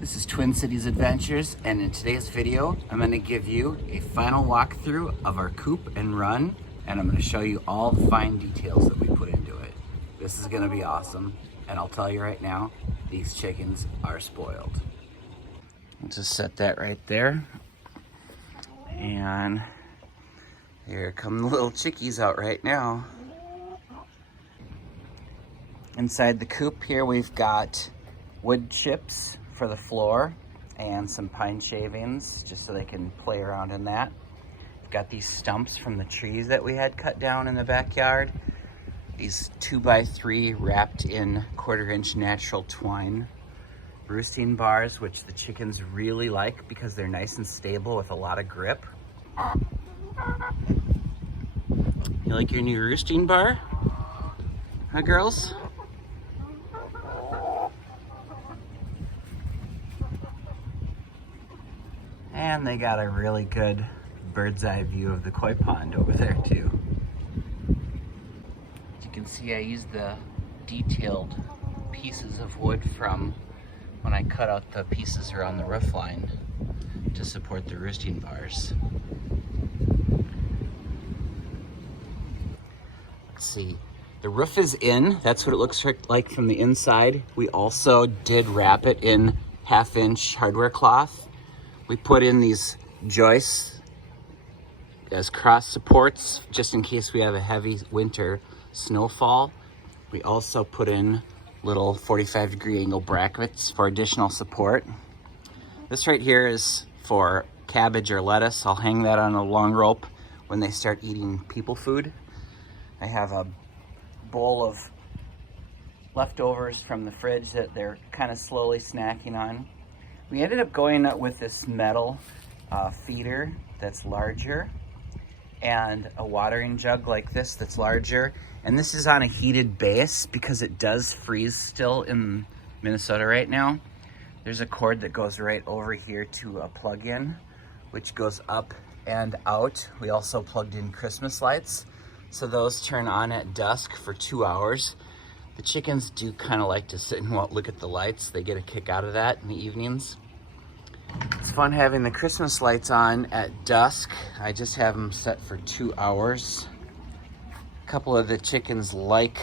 This is Twin Cities Adventures, and in today's video, I'm going to give you a final walkthrough of our coop and run, and I'm going to show you all the fine details that we put into it. This is going to be awesome, and I'll tell you right now, these chickens are spoiled. I'll just set that right there, and here come the little chickies out right now. Inside the coop here, we've got wood chips for the floor and some pine shavings just so they can play around in that. We've got these stumps from the trees that we had cut down in the backyard. These 2x3 wrapped in 1/4-inch natural twine roosting bars, which the chickens really like because they're nice and stable with a lot of grip. You like your new roosting bar? Huh, girls? And they got a really good bird's eye view of the koi pond over there too. As you can see, I used the detailed pieces of wood from when I cut out the pieces around the roof line to support the roosting bars. Let's see, the roof is in. That's what it looks like from the inside. We also did wrap it in 1/2-inch hardware cloth. We put in these joists as cross supports just in case we have a heavy winter snowfall. We also put in little 45-degree angle brackets for additional support. This right here is for cabbage or lettuce. I'll hang that on a long rope when they start eating people food. I have a bowl of leftovers from the fridge that they're kind of slowly snacking on. We ended up going with this metal feeder that's larger and a watering jug like this that's larger. And this is on a heated base because it does freeze still in Minnesota right now. There's a cord that goes right over here to a plug-in, which goes up and out. We also plugged in Christmas lights, so those turn on at dusk for 2 hours. The chickens do kind of like to sit and look at the lights. They get a kick out of that in the evenings. It's fun having the Christmas lights on at dusk. I just have them set for 2 hours. A couple of the chickens like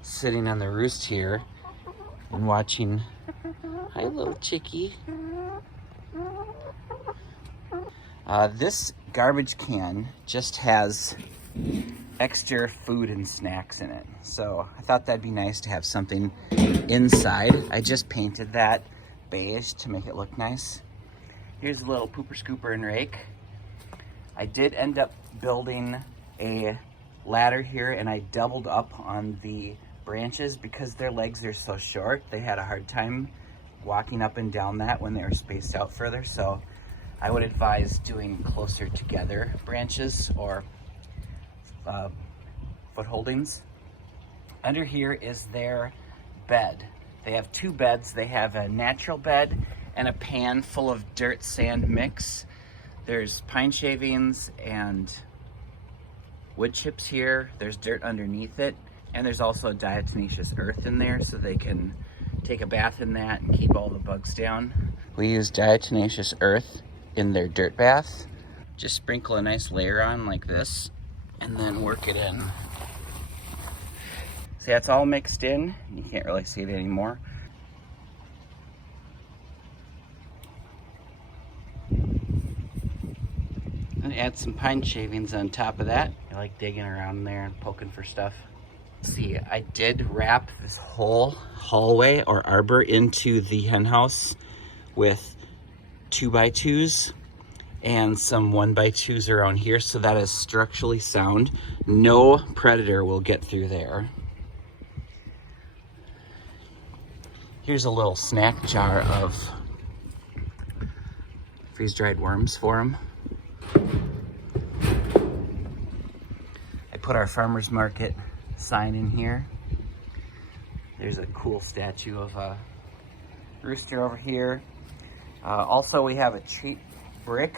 sitting on the roost here and watching. Hi, little chickie. This garbage can just has extra food and snacks in it. So I thought that'd be nice to have something inside. I just painted that beige to make it look nice. Here's a little pooper scooper and rake. I did end up building a ladder here, and I doubled up on the branches because their legs are so short. They had a hard time walking up and down that when they were spaced out further. So I would advise doing closer together branches or foot holdings. Under here is their bed. They have 2 beds. They have a natural bed and a pan full of dirt sand mix. There's pine shavings and wood chips here. There's dirt underneath it, and there's also diatomaceous earth in there so they can take a bath in that and keep all the bugs down. We use diatomaceous earth in their dirt bath. Just sprinkle a nice layer on like this and then work it in. See, that's all mixed in. You can't really see it anymore. And add some pine shavings on top of that. I like digging around there and poking for stuff. See, I did wrap this whole hallway or arbor into the hen house with 2x2s and some 1x2s around here, so that is structurally sound. No predator will get through there. Here's a little snack jar of freeze-dried worms for them. I put our farmer's market sign in here. There's a cool statue of a rooster over here. Also, we have a treat brick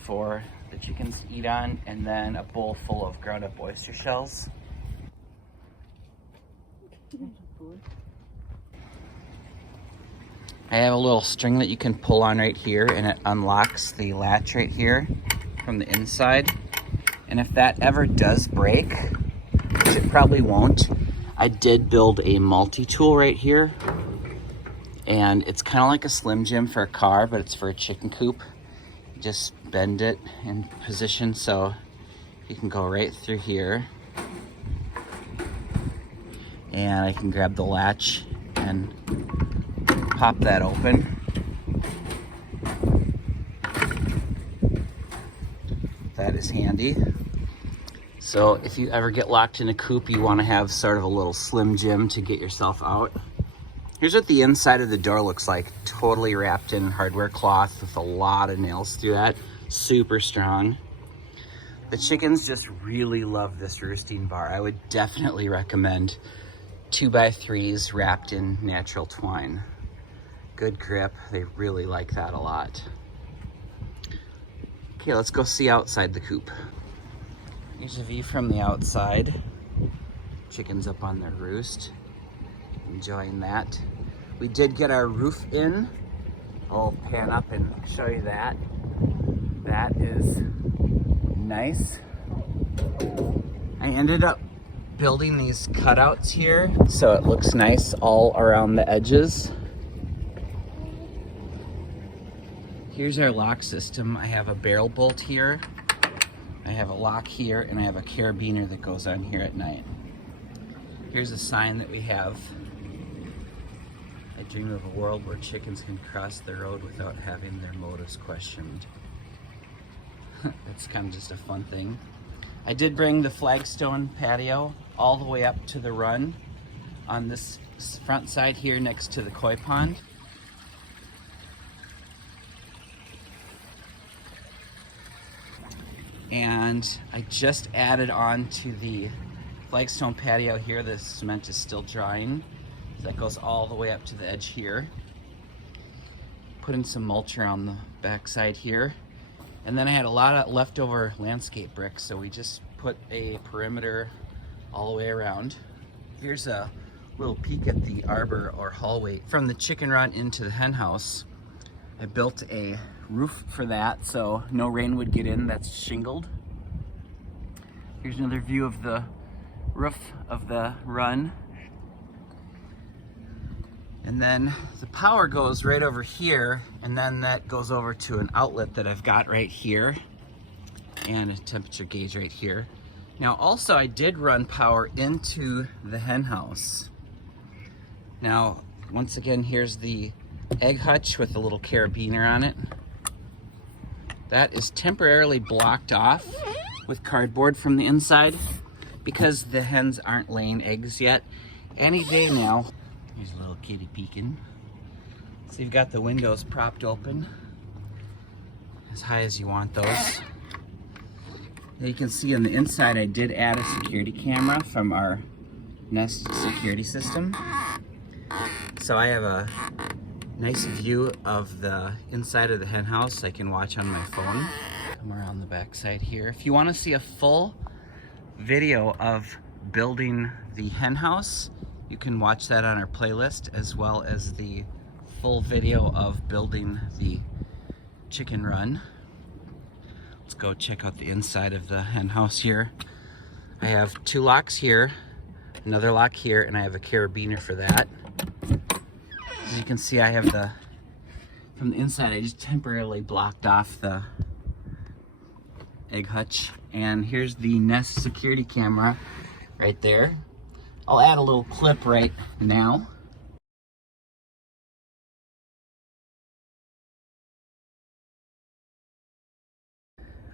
for the chickens to eat on, and then a bowl full of ground up oyster shells. I have a little string that you can pull on right here, and it unlocks the latch right here from the inside. And if that ever does break, which it probably won't, I did build a multi-tool right here. And it's kind of like a Slim Jim for a car, but it's for a chicken coop. You just bend it in position so you can go right through here. And I can grab the latch and pop that open. That is handy. So if you ever get locked in a coop, you want to have sort of a little Slim Jim to get yourself out. Here's what the inside of the door looks like. Totally wrapped in hardware cloth with a lot of nails through that. Super strong. The chickens just really love this roosting bar. I would definitely recommend 2x3s wrapped in natural twine. Good grip. They really like that a lot. Okay, let's go see outside the coop. Here's a view from the outside. Chickens up on their roost. Enjoying that. We did get our roof in. I'll pan up and show you that. That is nice. I ended up building these cutouts here so it looks nice all around the edges. Here's our lock system. I have a barrel bolt here, I have a lock here, and I have a carabiner that goes on here at night. Here's a sign that we have. I dream of a world where chickens can cross the road without having their motives questioned. That's kind of just a fun thing. I did bring the flagstone patio all the way up to the run on this front side here next to the koi pond. And I just added on to the flagstone patio here. The cement is still drying. That goes all the way up to the edge here. Put in some mulch around the back side here. And then I had a lot of leftover landscape bricks, so we just put a perimeter all the way around. Here's a little peek at the arbor or hallway from the chicken run into the hen house. I built a roof for that so no rain would get in. That's shingled. Here's another view of the roof of the run. And then the power goes right over here, and then that goes over to an outlet that I've got right here and a temperature gauge right here. Now also I did run power into the hen house. Now once again, here's the egg hutch with a little carabiner on it. That is temporarily blocked off with cardboard from the inside because the hens aren't laying eggs yet. Any day now. Here's a little kitty peeking. So you've got the windows propped open as high as you want those. Now you can see on the inside I did add a security camera from our Nest security system. So I have a nice view of the inside of the hen house I can watch on my phone. Come around the back side here. If you want to see a full video of building the hen house, you can watch that on our playlist, as well as the full video of building the chicken run. Let's go check out the inside of the hen house here. I have 2 locks here, another lock here, and I have a carabiner for that. As you can see, I have from the inside, I just temporarily blocked off the egg hutch. And here's the Nest security camera right there. I'll add a little clip right now.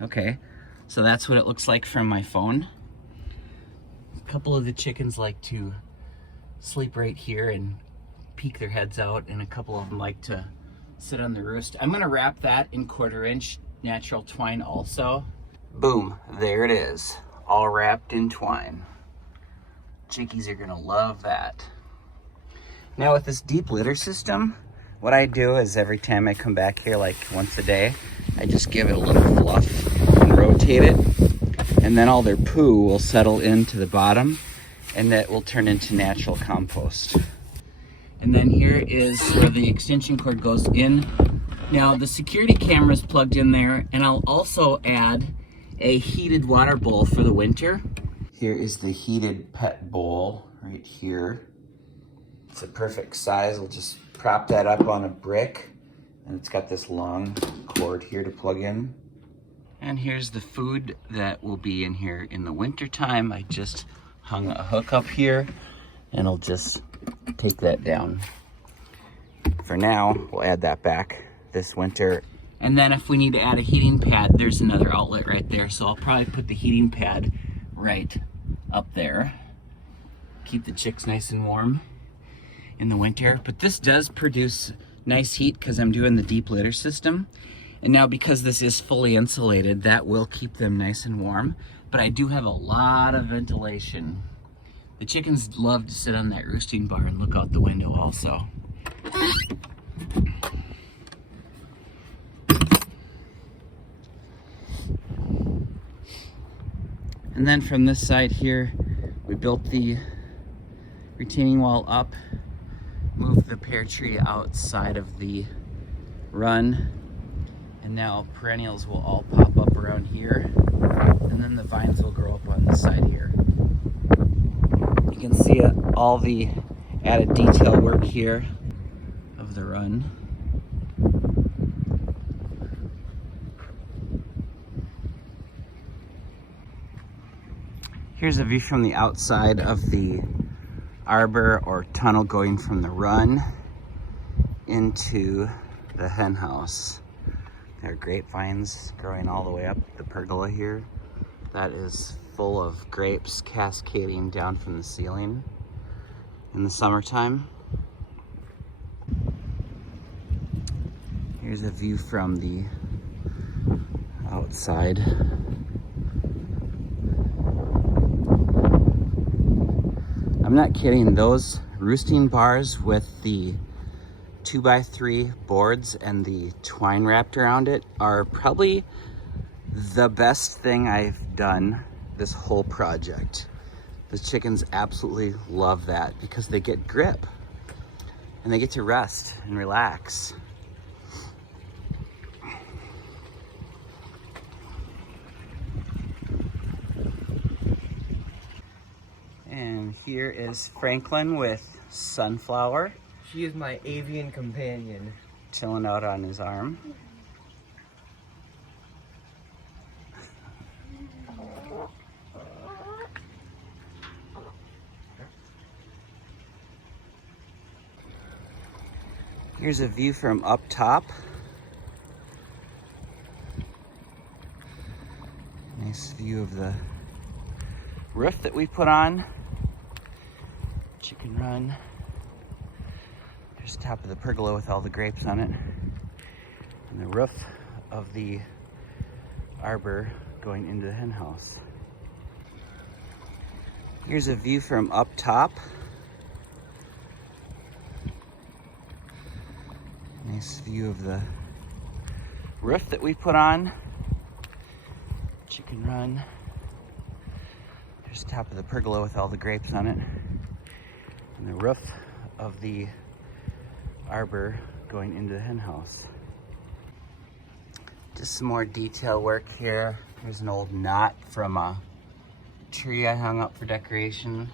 Okay, so that's what it looks like from my phone. A couple of the chickens like to sleep right here and peek their heads out, and a couple of them like to sit on the roost. I'm gonna wrap that in 1/4 inch natural twine also. Boom, there it is, all wrapped in twine. Chickies are gonna love that. Now with this deep litter system, what I do is every time I come back here, like once a day, I just give it a little fluff and rotate it, and then all their poo will settle into the bottom, and that will turn into natural compost. And then here is where the extension cord goes in. Now the security camera is plugged in there, and I'll also add a heated water bowl for the winter. Here is the heated pet bowl right here. It's a perfect size. We'll just prop that up on a brick, and it's got this long cord here to plug in. And here's the food that will be in here in the winter time. I just hung a hook up here, and I'll just take that down. For now, we'll add that back this winter. And then if we need to add a heating pad, there's another outlet right there. So I'll probably put the heating pad right up there. Keep the chicks nice and warm in the winter. But this does produce nice heat because I'm doing the deep litter system. And now because this is fully insulated, that will keep them nice and warm. But I do have a lot of ventilation. The chickens love to sit on that roosting bar and look out the window also. And then from this side here, we built the retaining wall up, moved the pear tree outside of the run, and now perennials will all pop up around here, and then the vines will grow up on this side here. You can see all the added detail work here of the run. Here's a view from the outside of the arbor or tunnel going from the run into the hen house. There are grapevines growing all the way up the pergola here. That is full of grapes cascading down from the ceiling in the summertime. Here's a view from the outside. I'm not kidding, those roosting bars with the 2x3 boards and the twine wrapped around it are probably the best thing I've done this whole project. The chickens absolutely love that because they get grip and they get to rest and relax. And here is Franklin with Sunflower. She is my avian companion. Chilling out on his arm. Here's a view from up top. Nice view of the roof that we put on. Chicken run. There's the top of the pergola with all the grapes on it. And the roof of the arbor going into the hen house. Here's a view from up top. Nice view of the roof that we put on. Chicken run. There's the top of the pergola with all the grapes on it. And the roof of the arbor going into the hen house. Just some more detail work here. There's an old knot from a tree I hung up for decoration.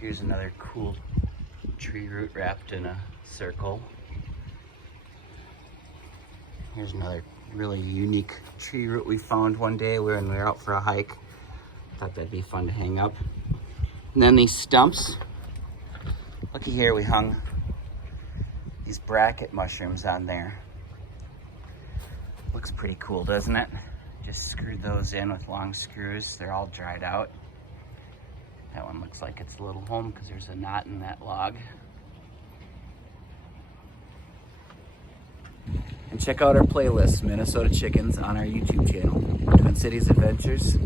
Here's another cool tree root wrapped in a circle. Here's another really unique tree root we found one day when we were out for a hike. Thought that'd be fun to hang up. And then these stumps. Looky here, we hung these bracket mushrooms on there. Looks pretty cool, doesn't it? Just screwed those in with long screws. They're all dried out. That one looks like it's a little home because there's a knot in that log. And check out our playlist, Minnesota Chickens, on our YouTube channel, Twin Cities Adventures.